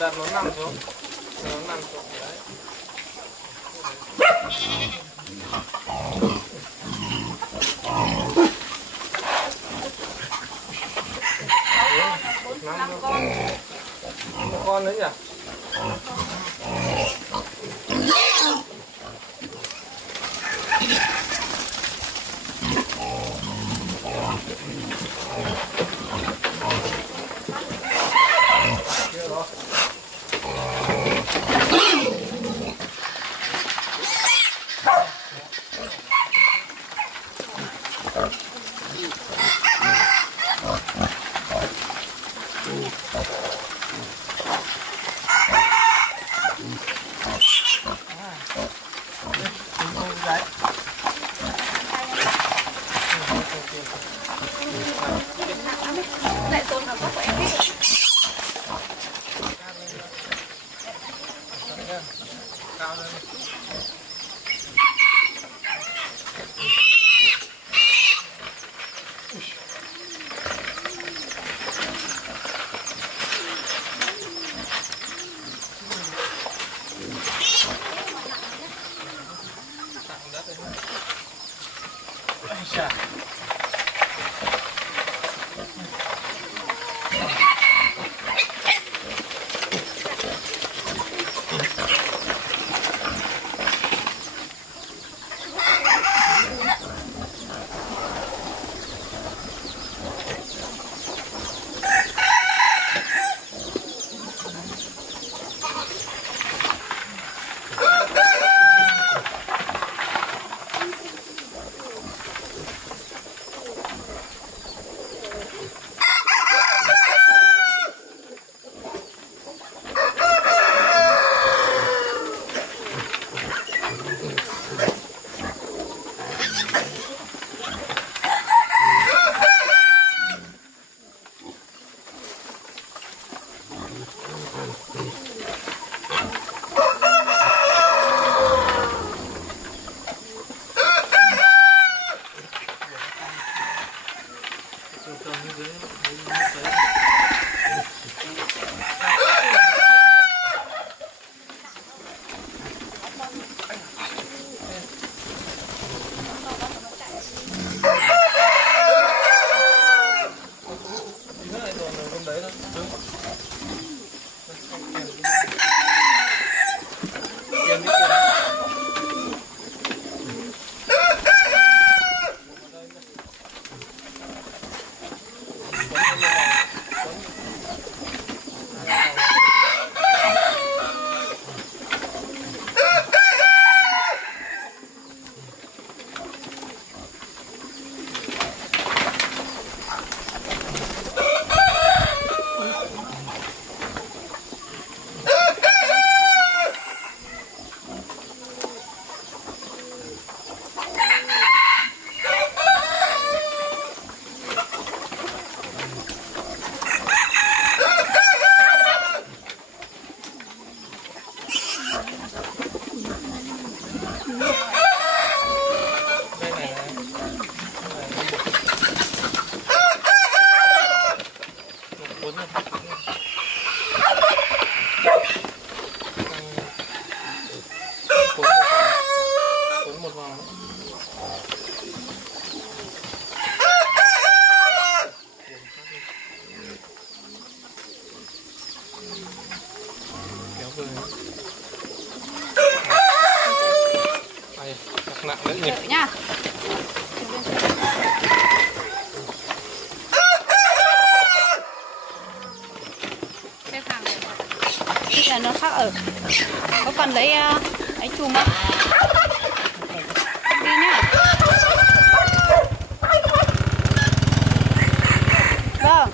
Đặt nó nằm xuống, nó nằm xuống đấy. Một con nữa nhỉ? Nặng đấy nhỉ. Đợi nhá. Xếp hàng này. Bây giờ nó khác ở. Có cần lấy chùm không? Đi nhá. Vâng.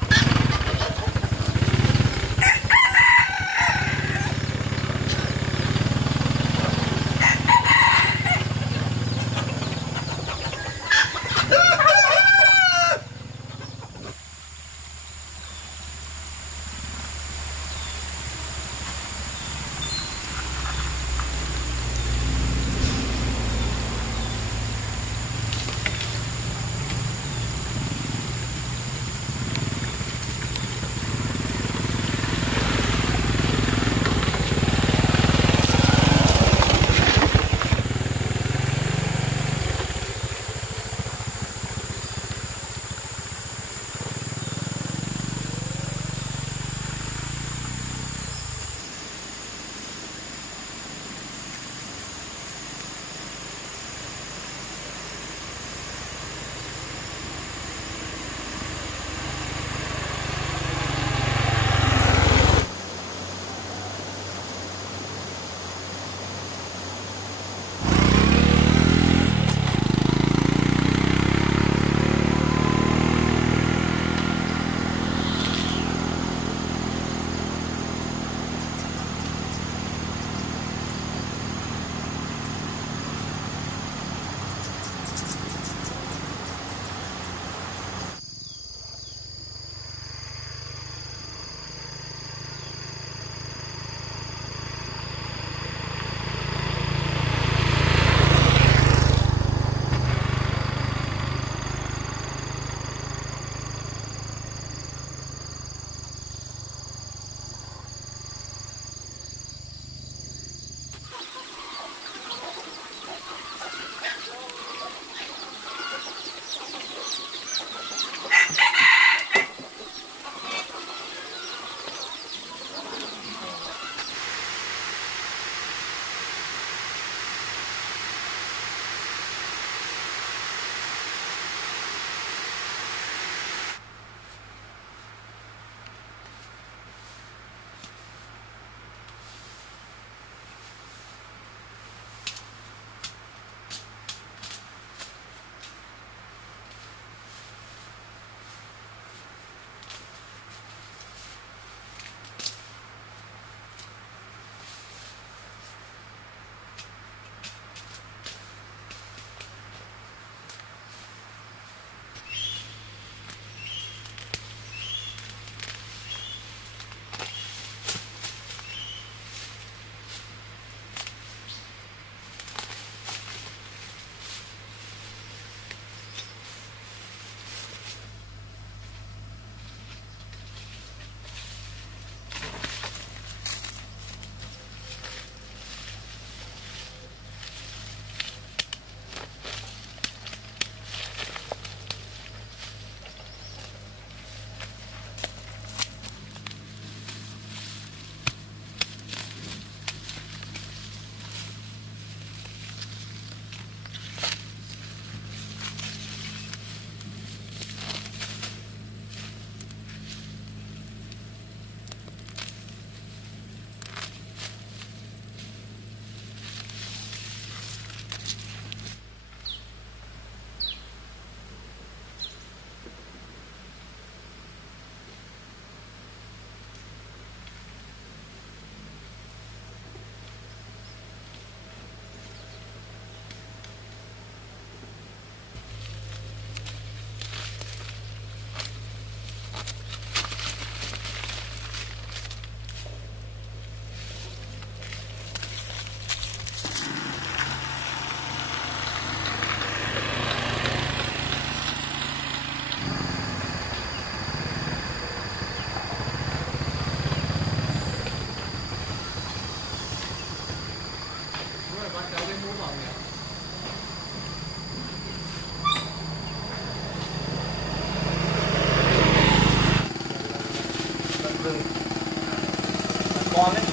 con đấy.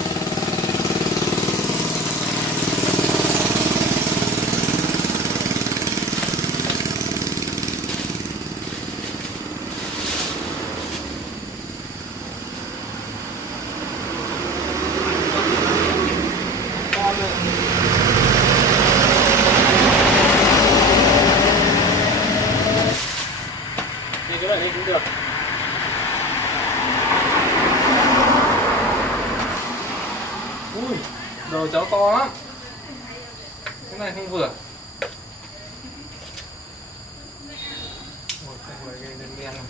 Cái loại này cũng được. Ui, đầu cháu to lắm. Cái này không vừa. Ôi, cái này gây đen đen rồi.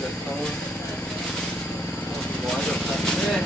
Được không? Gói được thật thế.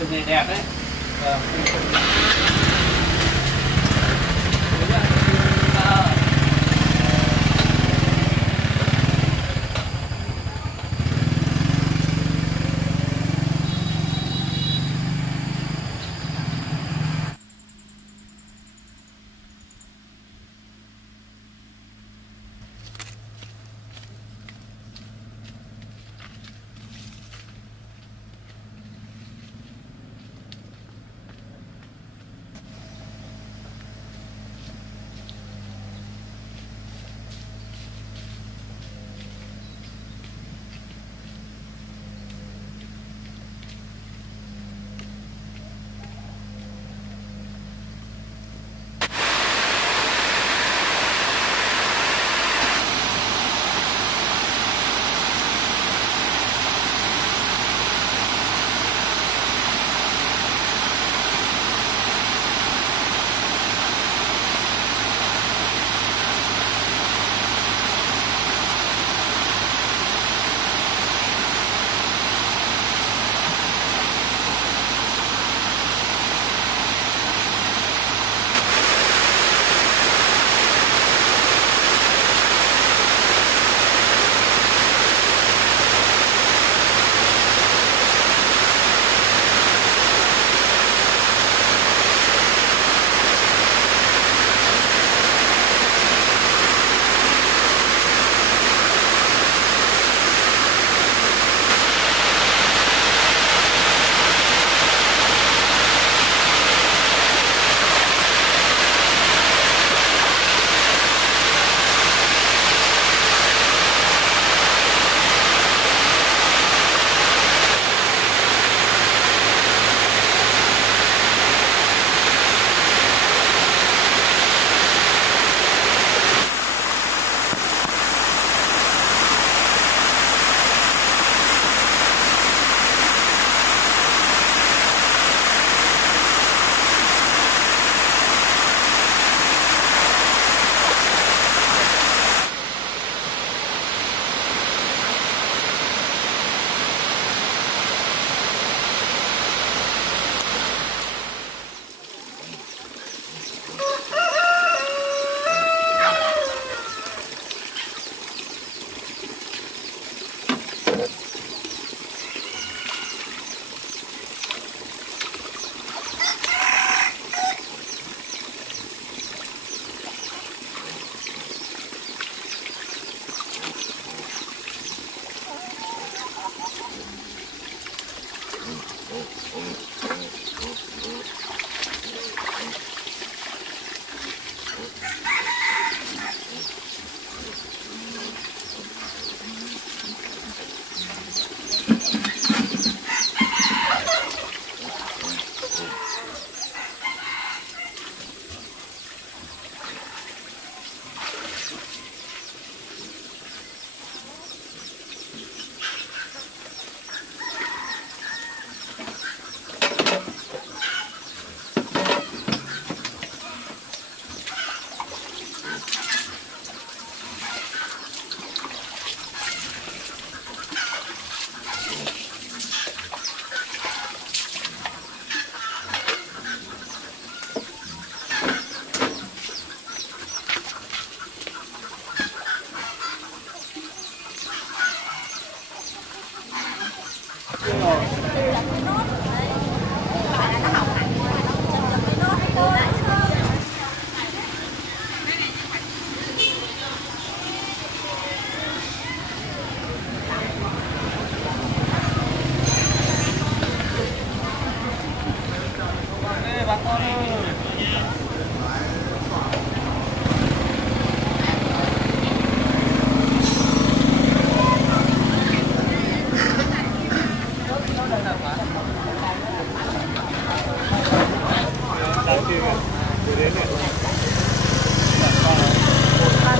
Đường này đẹp đấy.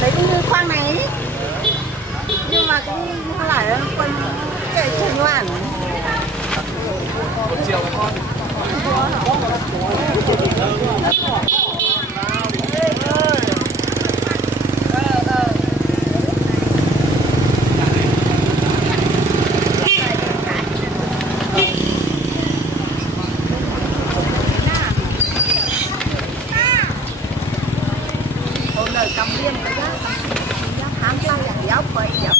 Đấy cũng như khoang này nhưng mà cũng không phải là con cái chân loạn 1 triệu một con. cầm viên cái đó hám lăng dạng giáo vậy vậy.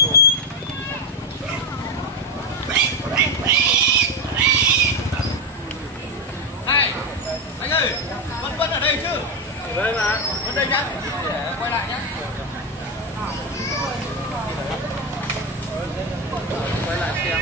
Này, anh ơi, Vân ở đây chứ? Đây mà. Vân đây nhá. Để quay lại nhá. Quay lại xem.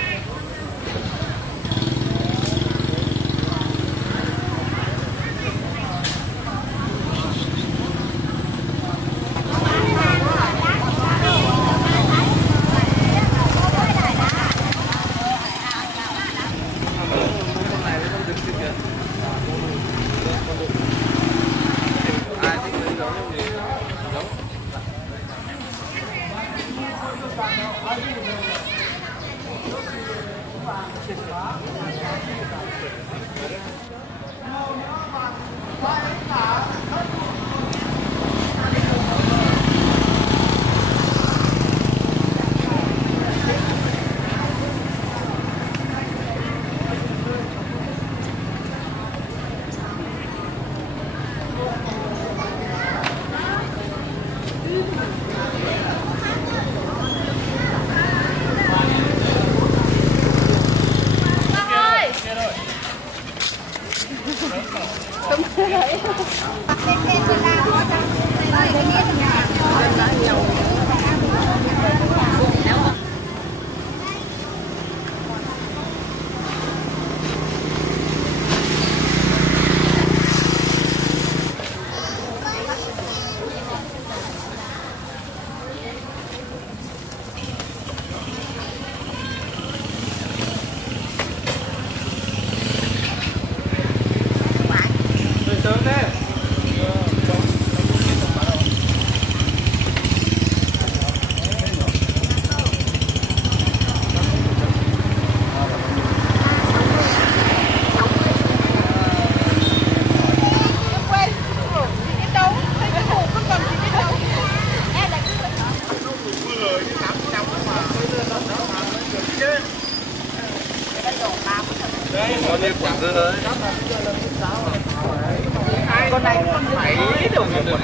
Con này 7 đồng một.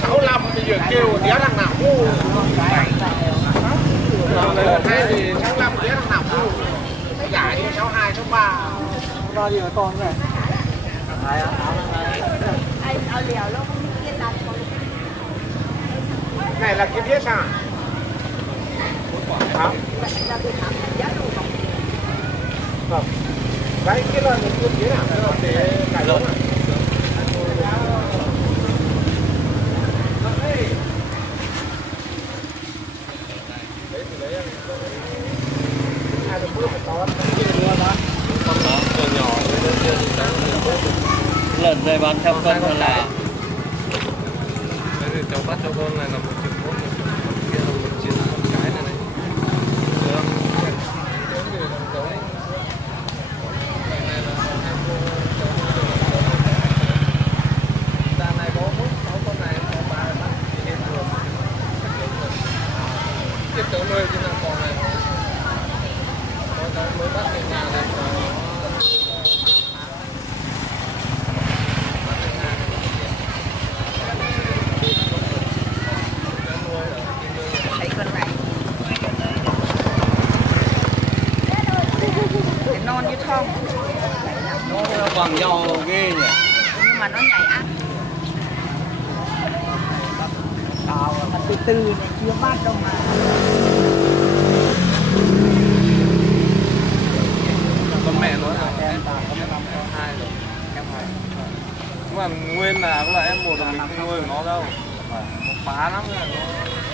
65 bây giờ kêu đéo thằng nào. bao nhiêu con này? Anh ao liều lúc kia đặt này là cái biết à? Hả? Vâng. Đấy cái là một cái biết à? Để cải lông à? Lần này bán theo cân là đấy thì cháu bắt cho con này là 1,1 triệu, kia là 1 triệu một cái này này. Được. Đàn này có 6 con này, có 3 bắt thì hết rồi. Tiếp cháu nuôi chứ là con này. Con cháu mới bắt về nhà này. thấy con này cái non như thong nó bằng nhau ghê nhỉ. nhưng mà nó nhảy ác đào mà từ từ này chưa bắt đâu mà Con mẹ nó là em 2 rồi, em 2. Nhưng mà nguyên là cũng là em 1 là mình không nuôi của nó đâu. Nó phá lắm rồi,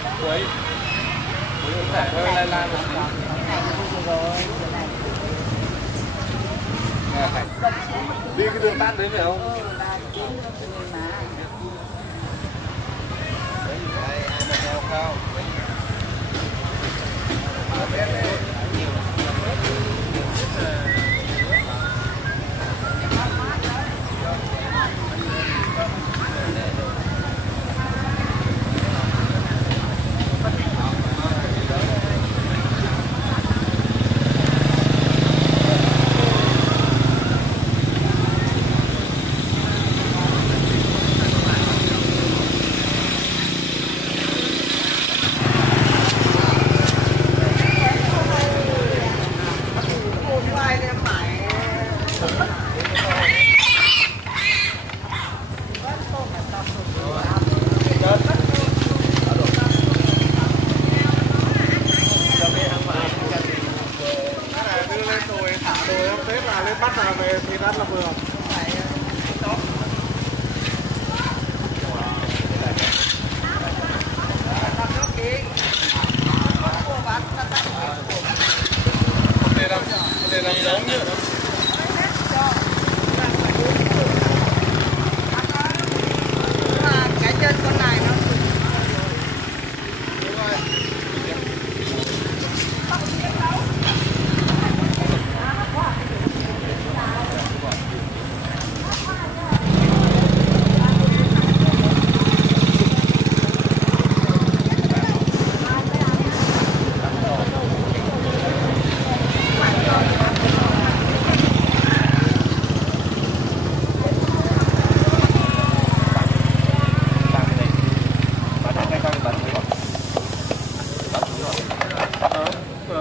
nó quấy. Quấy phải hơi lai lai một tí. Đi cái đường tắt đấy phải không? Đấy, em một theo cao. bắt là về thì rất là vừa. Để làm giống như đó. Cái chân con này nó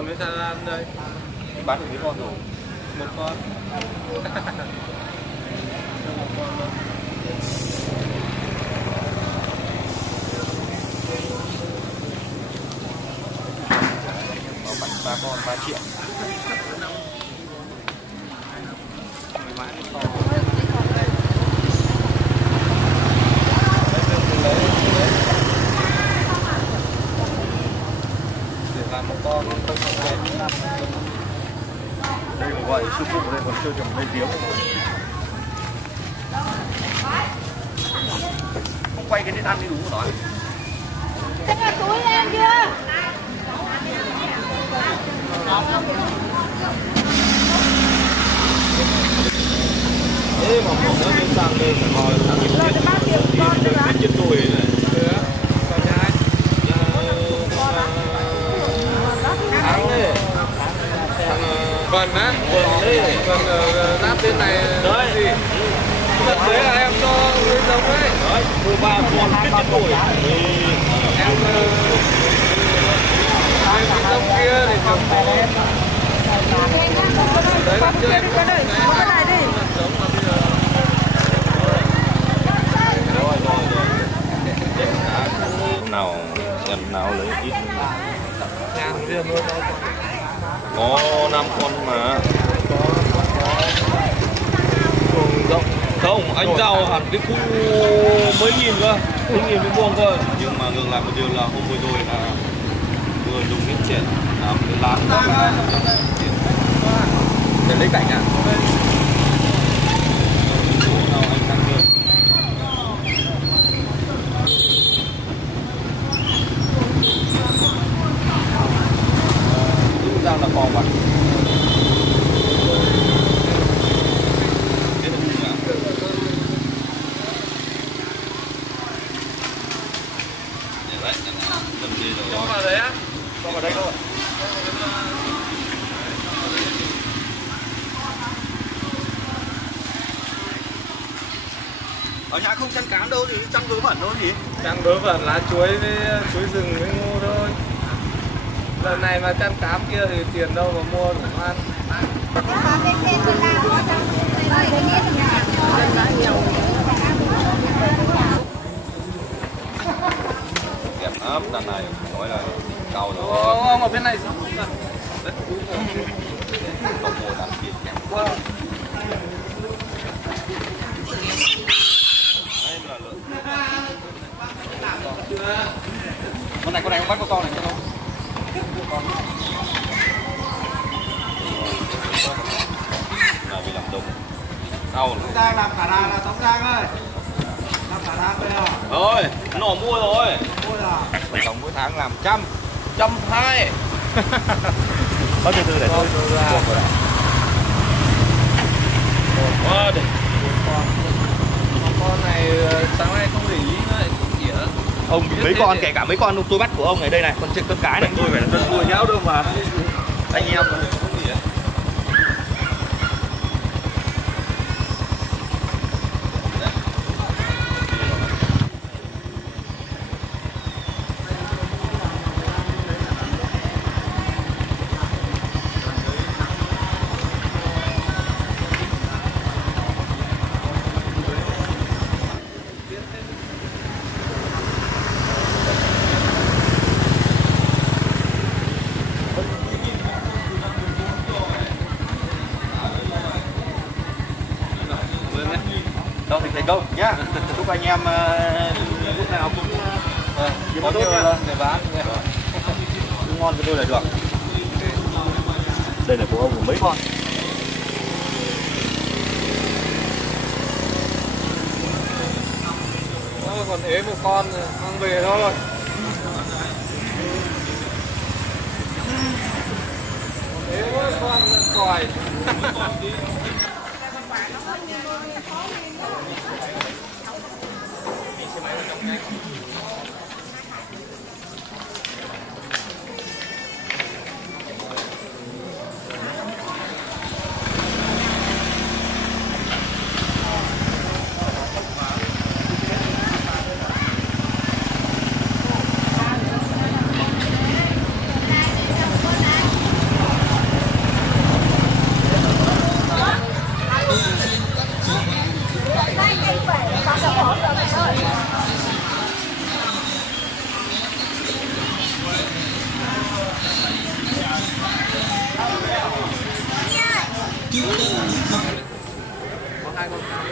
mới ra lan đây. Bán được mấy con rồi? 1 con. Bắt 3 con 3 triệu. Để làm một con không về. Đây là gọi sư phụ đây còn chưa trồng cây điếu. Không quay cái nết ăn đi đúng của nó. Thế là túi lên chưa? Thế mà một nó đến sang đây phải hỏi là cái chết tuổi này. Con nhái. Tháng đấy. Vần á? Vần đáp bên này gì? Thật đấy là em cho người giống ấy. Đấy, 13 con chết tuổi. Em cái giống kia thì trồng đấy là chưa em Cái này đi. kia nuôi đâu Có 5 con mà. rộng Không, anh giao hẳn cái khu mấy nghìn cơ, mấy nghìn cái vuông cơ. Nhưng mà ngược lại một điều là hôm vừa rồi là vừa dùng cái tiền làm cái lán để lấy cảnh à? Chỗ nào anh tăng được. Đúng ra là phòng mà. Cho vào đấy á? Cho vào đây thôi. Ở nhà không chăn cám đâu thì chăn vớ vẩn thôi gì? Chăn vớ vẩn lá chuối với chuối rừng với ngô thôi. Lần này mà chăn cám kia thì tiền đâu mà mua đủ ăn. Kẹp ấp đằng này nói là cao rồi. Ông ở bên này sao? Không mua đằng kia kẹp quá. Con này không bắt con này cho nó. Là bị làm đúng. Đau rồi. Đang làm cả đàn là Tống Giang ơi. Làm cả đàn bây giờ. Rồi, nó mua rồi. Mua rồi. Tổng cộng mỗi tháng làm 120. Có từ từ để tôi buộc vào đây. Con này sáng nay không để ý nữa, tỉa. Ông mấy con kể cả mấy con tôi bắt của ông này đây này, con cái này tôi phải là tôi nuôi nhau đâu mà. Anh em đâu thì thành công nhá. Chúc anh em lúc nào cũng Có nhiều lần để bán. cứ ngon cho tôi là được. Đây là của ông mấy con. Còn ế một con mang về thôi. Còn ế mỗi con còi. Có 2 con cá.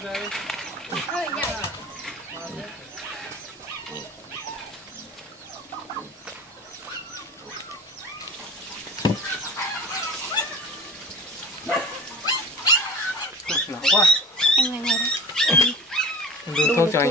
Hơi nhảy. Nóng quá. Anh ngồi ngồi đây. Đưa thuốc cho anh.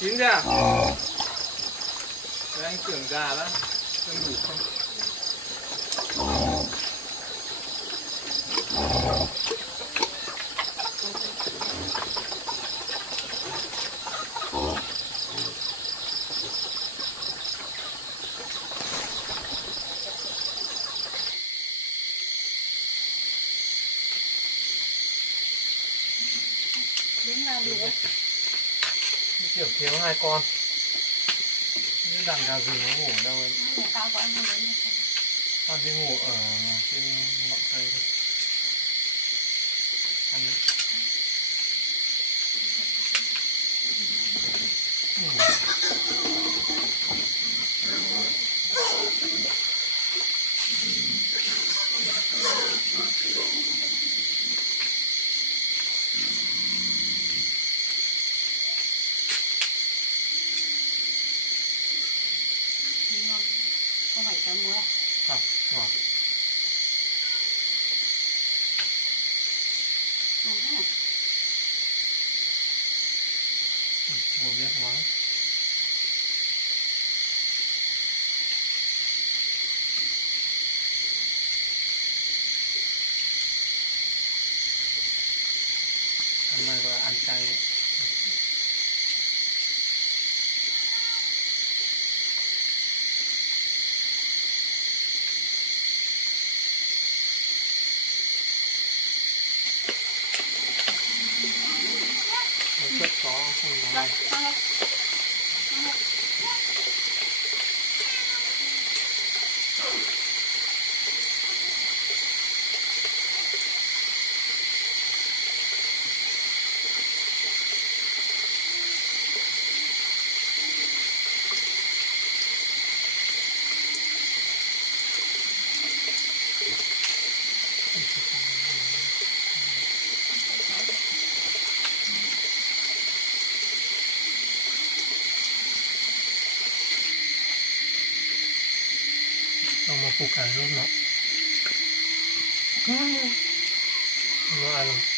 chín chưa? Đấy, anh tưởng gà đó, không đủ không? Đến ra được. Kiểu thiếu 2 con. Như đằng gà rừng nó ngủ ở đâu ấy. Tao có ăn đến được. Con đi ngủ ở trên ngọn cây thôi. Ăn đi. Không phải tao mua. Không, ngọt. Ngon thế này. Mùi biết ngon. Hôm nay gọi ăn cay đấy. Chất có không nó này. Không mà củ cải luôn nó. Nó ăn không?